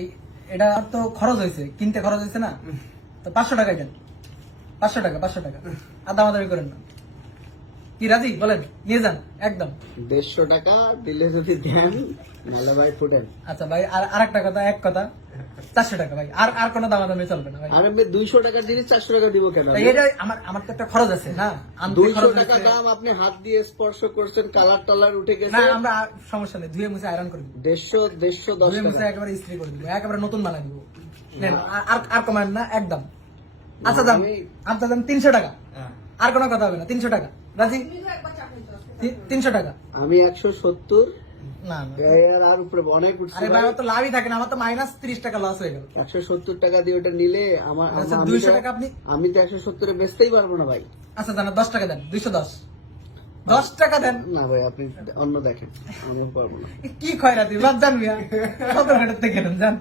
এই এটা তো খরচ হয়েছে, কিনতে খরচ হয়েছে না, তো 500 টাকাই দেন। 500 টাকা 500 টাকা, আর দামাদামি করেন না। কি রাজি বলেন? নিয়ে যান একদম। 150 টাকা দিলে যদি দেন নাহলে ভাই ফুটেন। আচ্ছা ভাই, আর একটা কথা, এক কথা 400 টাকা ভাই, আর কোনো দামাদামি চলবে না ভাই। আরে ভাই 200 টাকা দিলে 400 টাকা দিব কেন? ভাই এটা আমার তো একটা খরচ আছে না, আনতে 200 খরচ টাকা আছে। দাম, আপনি হাত দিয়ে স্পর্শ করছেন, কালার টালার উঠে না গেছে। আমরা সমস্যা নেই, ধুয়ে মুছে আয়রন করে দিব। 150 ধুয়ে মুছে টাকা। একেবারে ইস্ত্রি করে দিব, একেবারে নতুন বানাই দিব। নেন, আর কমায়েন না একদম। আচ্ছা দাম, আচ্ছা দাম 300 টাকা, আর কোনো কথা হবে না। 300 টাকা রাজি? 300 টাকা। আমি 170। না না, আর উপরে অনেক উঠছে আরে ভাই। ভাই তো লাভই থাকে না, আমার তো মাইনাস 30 টাকা লস হয়ে গেল। 170 টাকা দিয়ে ওটা নিলে আমার আচ্ছা 200 টাকা আপনি। আমি তো 170 এ বেচতেই পারবো না ভাই। আচ্ছা জানা 10 টাকা দেন, 210। 10 টাকা দেন। না ভাই আপনি অন্য দেখেন, আমি পারবো না। কি খয়রাতি, লজ্জা মিয়া। কত ঘাটের থেকে যান।